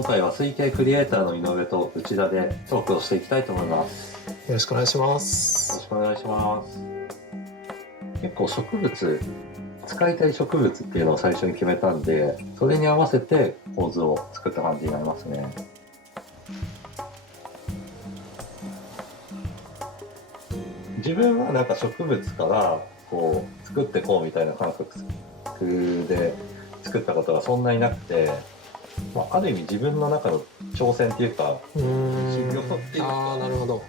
今回は推計クリエイターの井上と内田でトークをしていきたいと思います。よろしくお願いしまよろす。しくお願いします。結構植物、使いたい植物っていうのを最初に決めたんで、それに合わせて構図を作った感じになりますね。自分はなんか植物からこう作ってこうみたいな感覚で作ったことがそんなになくて、ある意味自分の中の挑戦っていうか修行っていうか、なるほど。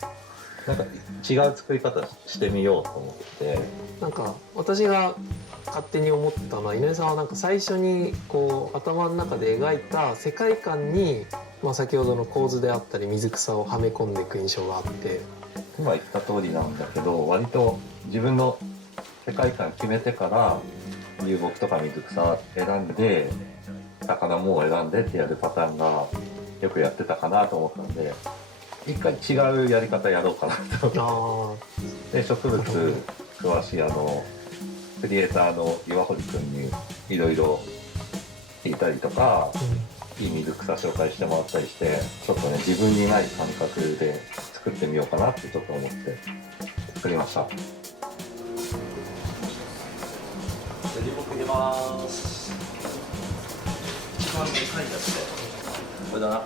なんか違う作り方してみようと思って。なんか私が勝手に思ったのは、井上さんはなんか最初にこう頭の中で描いた世界観に、先ほどの構図であったり水草をはめ込んでいく印象があって、今言った通りなんだけど、割と自分の世界観決めてから流木とか水草選んで魚も選んでってやるパターンがよくやってたかなと思ったんで、一回違うやり方やろうかなと思ってで、植物詳しいクリエイターの岩堀くんにいろいろ聞いたりとか、いい水草紹介してもらったりして、ちょっとね自分にない感覚で作ってみようかなってちょっと思って作りました。流木入れます。一番でかいやつでこれだな。は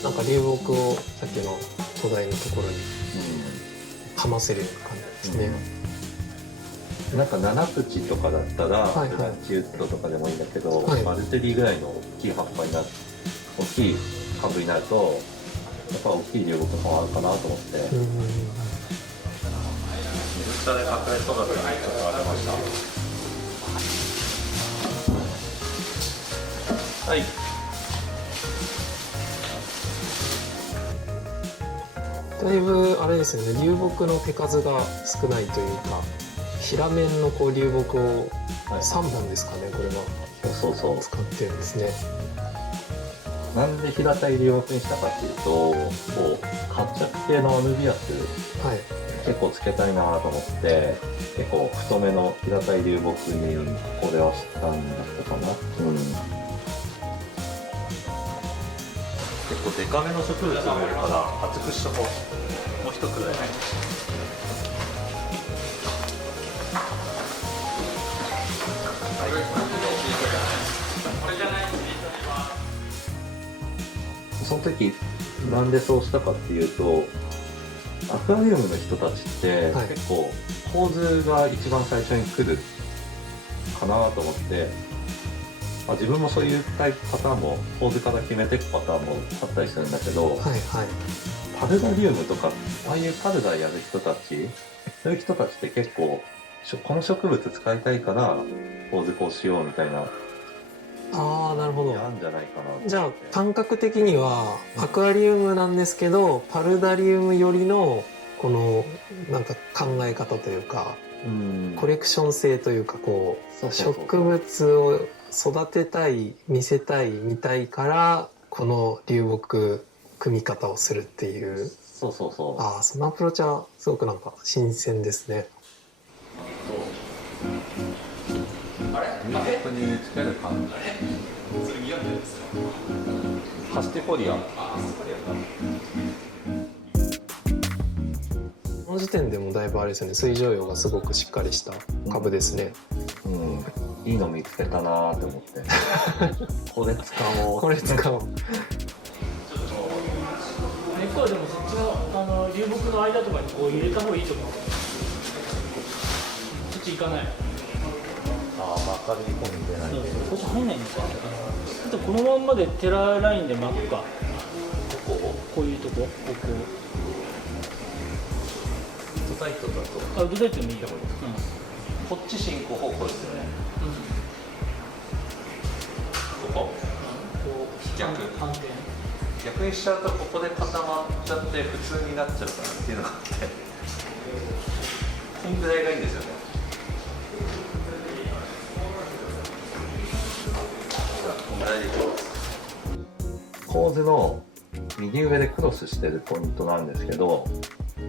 い、なんか流木をさっきの土台のところにかませる感じですね。なんか7口とかだったら、はいはいランチウッドとかでもいいんだけど、はいマルテリーぐらいの大きい葉っぱになる、大きい株になると、やっぱ大きい流木の方があるかなと思って。水草で隠れそうだったらちょっとありました。はい。だいぶあれですよね、流木の手数が少ないというか、平面のこう流木を3本ですかね、これはそうそう。使ってるんですね。なんで平たい流木にしたかっていうと、こう活着系のアヌビアス、はい。結構つけたいなと思って、結構太めの平たい流木にこれはしたんだったかな。結構デカめの植物を植えるから厚くしとこう。もう一くらい。その時なんでそうしたかっていうと、アクアリウムの人たちって、はい結構構図が一番最初に来るかなと思って、自分もそういうタイプパターンも構図から決めていくパターンもあったりするんだけど、はいはい。パルダリウムとかああいうパルダやる人たち、そういう人たちって結構この植物使いたいから構図こうしようみたいな、なるほど。あるんじゃないかな。じゃあ感覚的にはアクアリウムなんですけど、パルダリウムよりのこのなんか考え方というか、コレクション性というか、こう植物を育てたい、見せたい、見たいからこの流木組み方をするっていう。そうそうそう。そのアプローチはすごくなんか新鮮ですね。流木につける感じ。ハスティフォリア。この時点でもだいぶあれですよね、水蒸葉がすごくしっかりした株ですね。いいの見つけたなーって思ってこれ使おう。これ使おう。根っこはでもそっちの流木の間とかにこう入れた方がいいと思う。そっち行かない。まかり込んでない。こっち入んないんですか。あとこのまんまでテララインで巻くか。こういうとこ、ここ。ウッドタイトだと。ウッドタイトでもいいよ。こっち進行方向ですよね。ここ。反転。逆にしちゃうとここで固まっちゃって普通になっちゃうからっていうのがあって、こんぐらいがいいんですよね。こんぐらいでいきます。構図の右上でクロスしてるポイントなんですけど、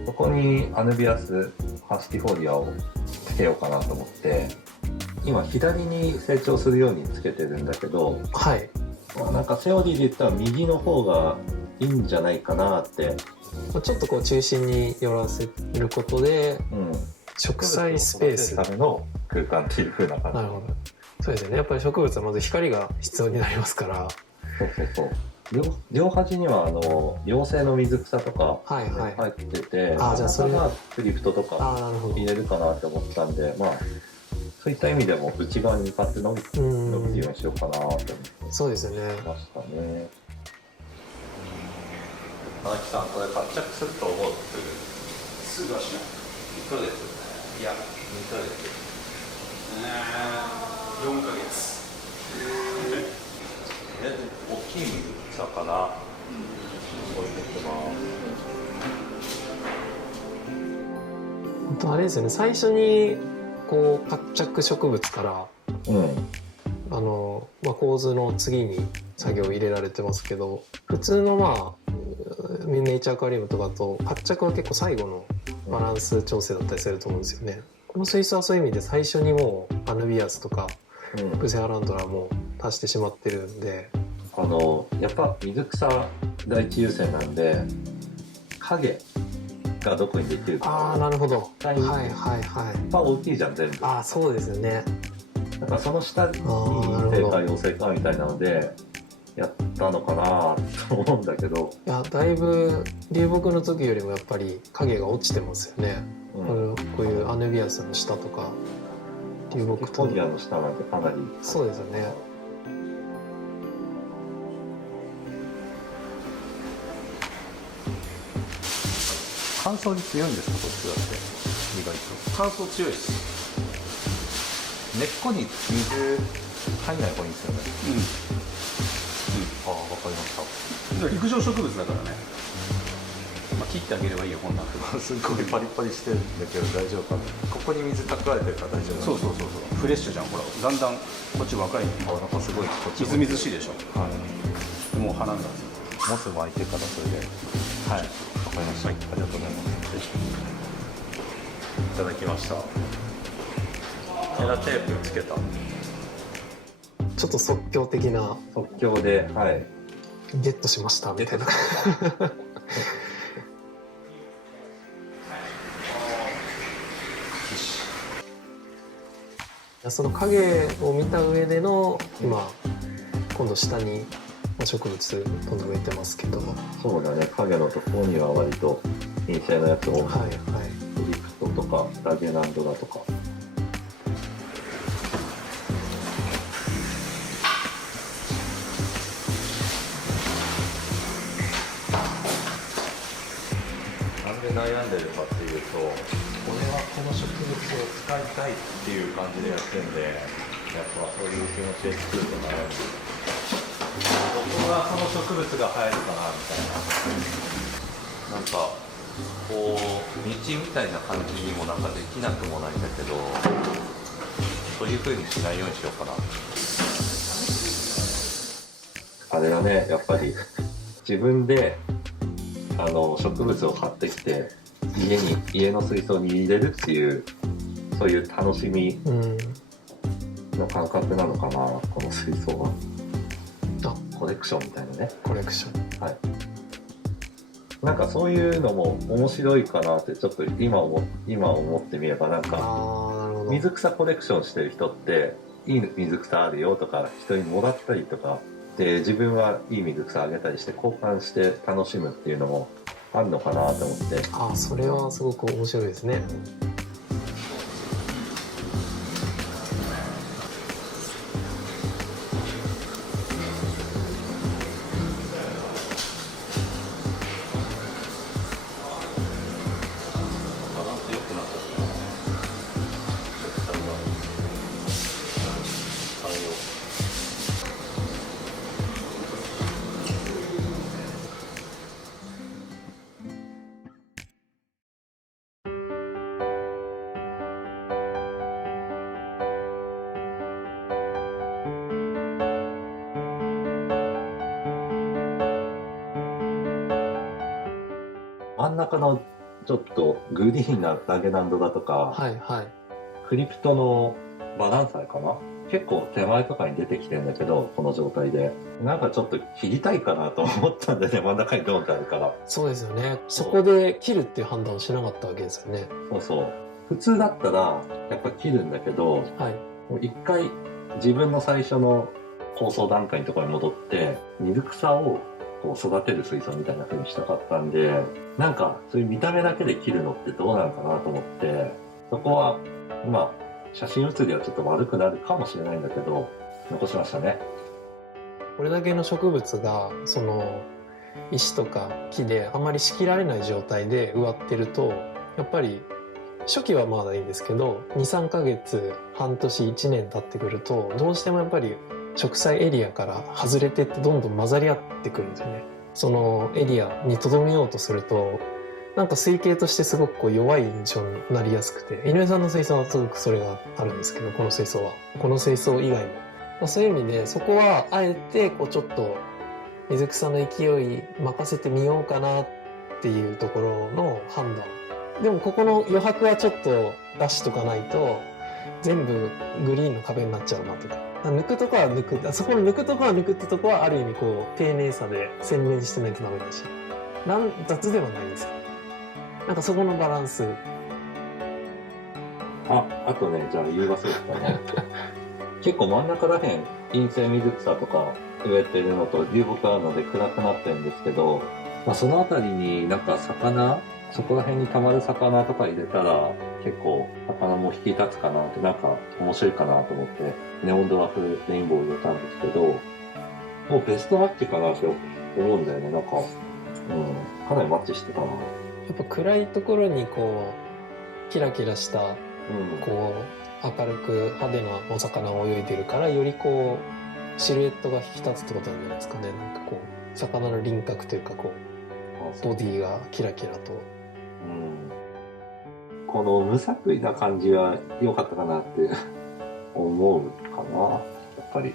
ここにアヌビアスハスティフォリアをつけようかなと思って、今左に成長するようにつけてるんだけど、はい。なんかセオリーで言ったら右の方がいいんじゃないかなって。ちょっとこう中心に寄らせることで、うん。植栽スペース。ための空間っていう風な感じ。なるほど。そうですよね。やっぱり植物はまず光が必要になりますから。そうそうそう。両端には妖精の水草とかはいはい入ってて、あ、じゃあそれがクリプトとかあ、なるほど。入れるかなって思ったんで、まあそういった意味でも内側に向かって伸びてるようにしようかなと思ってそうですよね。ましたね。田中さん、これ活着すると思う？すぐはしない。1ヶ月。いや、2ヶ月。4ヶ月。大きい水草かな。置いてきます。本当あれですよね。最初にこう活着植物からうん。構図の次に作業を入れられてますけど、普通のネイチャーアクアリウムとかと活着は結構最後のバランス調整だったりすると思うんですよね。この水槽はそういう意味で最初にもうアヌビアスとかブセアランドラも足してしまってるんで、やっぱ水草第一優先なんで、影がどこにできるか。ああ、なるほど。はいはいはいはい。大きいじゃん全部。ああ、そうですよね。だからその下に正か陽性かみたいなのでやったのかなと思うんだけど、いや、だいぶ流木の時よりもやっぱり影が落ちてますよね。こういうアヌビアスの下とか流木とポニアの下なんてかなり。そうですよね。乾燥に強いんですか、こっちだって。意外と乾燥強いです。根っこに水入んない方がいいんですよね。ああ、わかりました。陸上植物だからね。切ってあげればいいよ、こんなんすごいパリパリしてるんだけど大丈夫かな。ここに水蓄えてるから大丈夫。そうフレッシュじゃん。ほらだんだんこっち若いの。なんかすごいこっちみずみずしいでしょ。はい。もう花がモス巻いてからそれで。はい。わかりました。ありがとうございます。いただきました。ヘラテープつけた。ちょっと即興的な即興で、はい。ゲットしましたみたいな。その影を見た上での今度下に植物どんどん植えてますけど、そうだね、影のところには割と陰性のやつを、はいはい、リクトとかラゲナンドラとか。なんで悩んでるかっていうと、俺はこの植物を使いたいっていう感じでやってるんで、やっぱそういう気持ちで作ると悩んでる。どこがその植物が生えるかなみたいな。なんかこう道みたいな感じにもなんかできなくもないんだけど、そういう風にしないようにしようかな。あれだね、やっぱり自分で植物を買ってきて家の水槽に入れるっていうそういう楽しみの感覚なのかな、この水槽は。コレクションみたいなね。コレクション。はい。なんかそういうのも面白いかなってちょっと今思ってみれば、なんか水草コレクションしてる人っていい水草あるよとか人にもらったりとかで、自分はいい水草あげたりして交換して楽しむっていうのもあるのかなと思って。それはすごく面白いですね。真ん中のちょっとグリーンなラゲナンドだとか、はいはい、クリプトのバランサーかな、結構手前とかに出てきてんだけど、この状態で。なんかちょっと切りたいかなと思ったんでね、真ん中にドンってあるから。そうですよね。そこで切るっていう判断をしなかったわけですよね。そうそう。普通だったら、やっぱ切るんだけど、はい。もう一回自分の最初の構想段階のところに戻って、水草をこう育てる水槽みたいな風にしたかったんで、なんかそういう見た目だけで切るのってどうなのかなと思って、そこは、まあ、写真写りはちょっと悪くなるかもしれないんだけど、残しましたね。これだけの植物が、その、石とか木であまり仕切られない状態で植わってると、やっぱり初期はまだいいんですけど、2、3ヶ月、半年、1年経ってくると、どうしてもやっぱり植栽エリアから外れてってどんどん混ざり合ってくるんですよね。そのエリアに留めようとすると、なんか水形としてすごくこう弱い印象になりやすくて、井上さんの水槽はすごくそれがあるんですけど、この水槽は。この水槽以外も。そういう意味で、そこはあえてこうちょっと水草の勢い任せてみようかなっていうところの判断。でもここの余白はちょっと出しとかないと、全部グリーンの壁になっちゃうなとか。抜くとこは抜く。そこの抜くとこは抜くってとこはある意味こう丁寧さで洗練してないとダメだし。雑ではないんですよ。なんかそこのバランス。あとね、じゃあ言い忘れてたね。結構真ん中らへん、陰性水草とか植えてるのと流木あるので暗くなってるんですけど、まあ、そのあたりになんか魚、そこら辺に溜まる魚とか入れたら結構魚も引き立つかなって、なんか面白いかなと思ってネオンドラフレインボーを入れたんですけど、もうベストマッチかなって思うんだよね。なんか、かなりマッチしてたな。やっぱ暗いところにこうキラキラしたこう明るく派手なお魚を泳いでるから、よりこうシルエットが引き立つってことなんじゃないですかね。なんかこう魚の輪郭というかこうボディがキラキラと。この無作為な感じは良かったかなって思うかな、やっぱり。